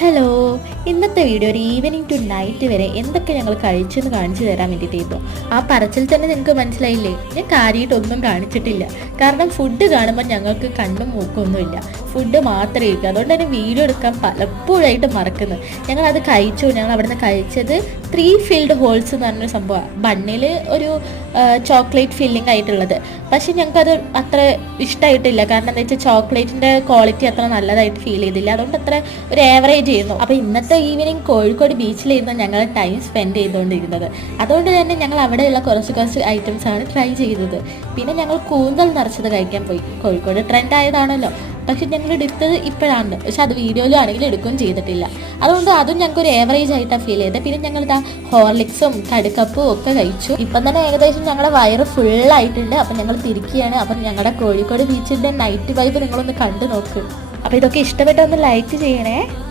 Hello, ഇന്നത്തെ video ഒരു evening to night വരെ എന്തൊക്കെ ഞങ്ങൾ കഴിച്ചെന്ന് കാണിച്ചു തരാൻ വേണ്ടിയിട്ടായിരുന്നു. ആ പറച്ചിൽ തന്നെ നിങ്ങൾക്ക് മനസ്സിലായില്ലേ, ഞാൻ കാര്യമായിട്ടൊന്നും കാണിച്ചിട്ടില്ല. കാരണം ഫുഡ് കാണുമ്പോൾ ഞങ്ങൾക്ക് കണ്ണും മൂക്കൊന്നുമില്ല, ഫുഡ് മാത്രമേ ഇരിക്കും. അതുകൊണ്ട് തന്നെ വീഡിയോ എടുക്കാൻ പലപ്പോഴായിട്ട് മറക്കുന്നത്. ഞങ്ങളത് കഴിച്ചു. ഞങ്ങൾ അവിടെ നിന്ന് കഴിച്ചത് 3 ഫിൽഡ് ഹോൾസ് എന്ന് പറഞ്ഞൊരു സംഭവമാണ്. ബണ്ണിൽ ഒരു ചോക്ലേറ്റ് ഫില്ലിംഗ് ആയിട്ടുള്ളത്. പക്ഷെ ഞങ്ങൾക്കത് അത്ര ഇഷ്ടമായിട്ടില്ല. കാരണം എന്താ വെച്ചാൽ ചോക്ലേറ്റിൻ്റെ ക്വാളിറ്റി അത്ര നല്ലതായിട്ട് ഫീൽ ചെയ്തില്ല. അതുകൊണ്ട് അത്ര ഒരു ആവറേജ് ചെയ്യുന്നു. അപ്പോൾ ഇന്നത്തെ ഈവനിങ് കോഴിക്കോട് ബീച്ചിലായിരുന്നു ഞങ്ങൾ ടൈം സ്പെൻഡ് ചെയ്തുകൊണ്ടിരുന്നത്. അതുകൊണ്ട് തന്നെ ഞങ്ങൾ അവിടെയുള്ള കുറച്ച് ഐറ്റംസാണ് ട്രൈ ചെയ്തത്. പിന്നെ ഞങ്ങൾ കൂന്തൽ നിറച്ചത് കഴിക്കാൻ പോയി. കോഴിക്കോട് ട്രെൻഡ് ആയതാണല്ലോ. പക്ഷെ ഞങ്ങൾ എടുത്തത് ഇപ്പോഴാണ്. പക്ഷെ അത് വീഡിയോയിലും ആണെങ്കിലും എടുക്കുകയും ചെയ്തിട്ടില്ല. അതുകൊണ്ട് അതും ഞങ്ങൾക്ക് ഒരു ഏവറേജ് ആയിട്ടാണ് ഫീൽ ചെയ്തത്. പിന്നെ ഞങ്ങൾ ഇതാ ഹോർലിക്സും കടുക്കപ്പും ഒക്കെ കഴിച്ചു. ഇപ്പം തന്നെ ഏകദേശം ഞങ്ങളുടെ വയറ് ഫുള്ളായിട്ടുണ്ട്. അപ്പം ഞങ്ങൾ തിരിക്കുകയാണ്. അപ്പം ഞങ്ങളുടെ കോഴിക്കോട് ബീച്ചിൻ്റെ നൈറ്റ് വൈബ് നിങ്ങളൊന്ന് കണ്ടു നോക്ക്. അപ്പോൾ ഇതൊക്കെ ഇഷ്ടപ്പെട്ടൊന്ന് ലൈക്ക് ചെയ്യണേ.